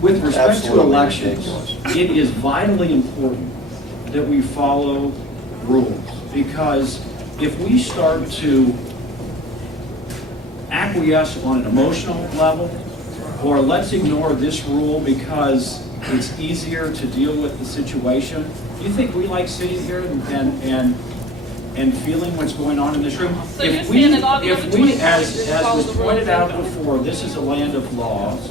With respect to Absolutely elections, ridiculous. it is vitally important that we follow rules, because if we start to acquiesce on an emotional level, or let's ignore this rule because it's easier to deal with the situation, do you think we like sitting here and feeling what's going on in this room? So you're saying that all the other 20 as counties follow was the rules pointed they out don't? before, this is a land of laws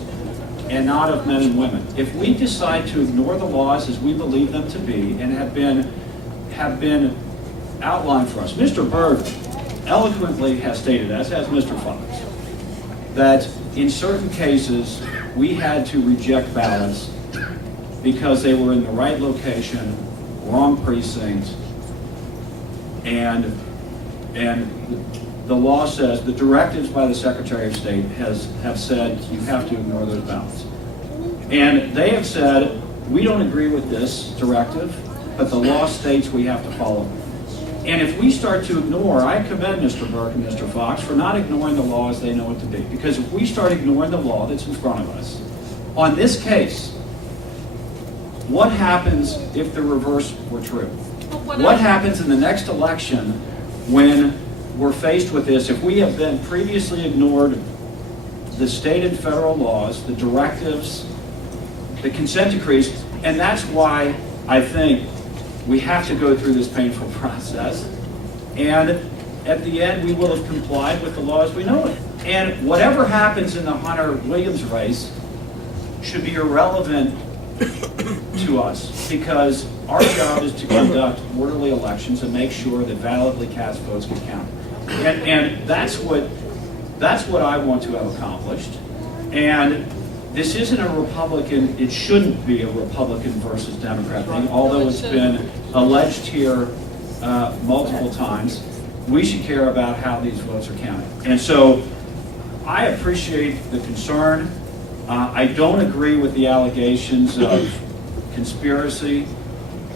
and not of men and women. If we decide to ignore the laws as we believe them to be and have been outlined for us, Mr. Berg eloquently has stated, as has Mr. Fox, that in certain cases we had to reject ballots because they were in the right location, wrong precinct, and the law says, the directives by the Secretary of State have said you have to ignore those ballots. And they have said, we don't agree with this directive, but the law states we have to follow it. And if we start to ignore, I commend Mr. Burke and Mr. Fox for not ignoring the law as they know it to be. Because if we start ignoring the law that's in front of us, on this case, what happens if the reverse were true? What happens in the next election when we're faced with this? If we have been previously ignored the state and federal laws, the directives, the consent decrees, and that's why I think we have to go through this painful process, and at the end we will have complied with the law as we know it. And whatever happens in the Hunter Williams race should be irrelevant to us, because our job is to conduct orderly elections and make sure that validly cast votes can count. And that's what I want to have accomplished. And this isn't a Republican, it shouldn't be a Republican versus Democrat thing, although it's been alleged here multiple times. We should care about how these votes are counted. And so I appreciate the concern. I don't agree with the allegations of conspiracy.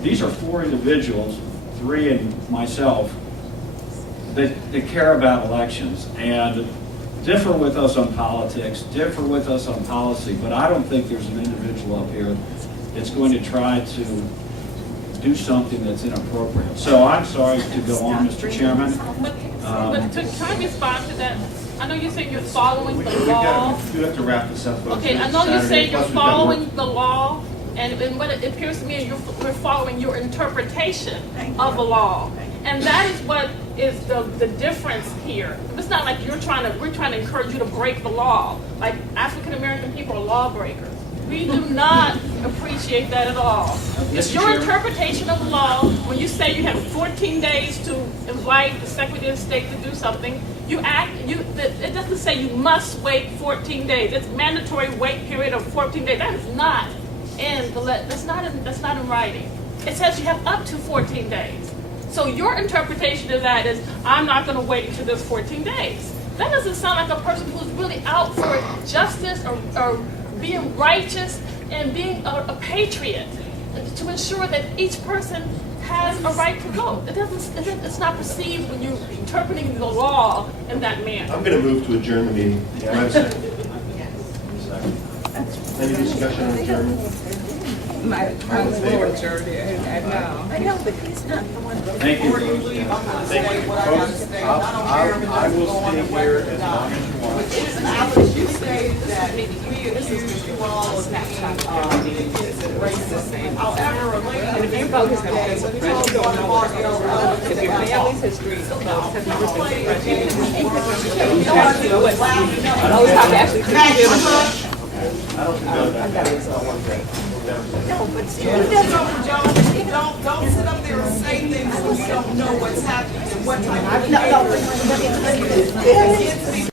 These are 4 individuals, 3 and myself, that care about elections and differ with us on politics, differ with us on policy, but I don't think there's an individual up here that's going to try to do something that's inappropriate. So I'm sorry to go on, Mr. Chairman. But can I respond to that? I know you're saying you're following the law. We do have to wrap this up. Okay, I know you're saying you're following the law, and what it appears to me, we're following your interpretation of the law. And that is what is the difference here. It's not like we're trying to encourage you to break the law. Like African American people are lawbreakers. We do not appreciate that at all. It's your interpretation of the law. When you say you have 14 days to invite the Secretary of State to do something, it doesn't say you must wait 14 days. It's mandatory wait period of 14 days. That is not that's not in writing. It says you have up to 14 days. So your interpretation of that is, I'm not going to wait until this 14 days. That doesn't sound like a person who's really out for justice or being righteous and being a patriot to ensure that each person has a right to vote. It's not perceived when you're interpreting the law in that manner. I'm going to move to adjourn the meeting. Do I have a second? Any discussion on adjournment? My Lord, Jordan, and now. I know, but he's not the one. Thank you. I will stay here as long as you want. You say that we accuse you all of being racist. However, and if you vote today, you don't know if your family's history of votes has never been suppressed. You have to know what those have actually contributed. I don't know that. No, but Don't sit up there and say things when you don't know what's happening and what type of no, behavior. let me